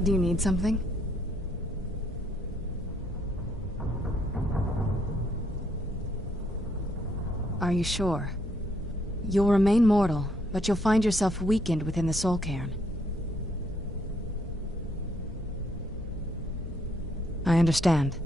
Do you need something? Are you sure? You'll remain mortal, but you'll find yourself weakened within the Soul Cairn. I understand.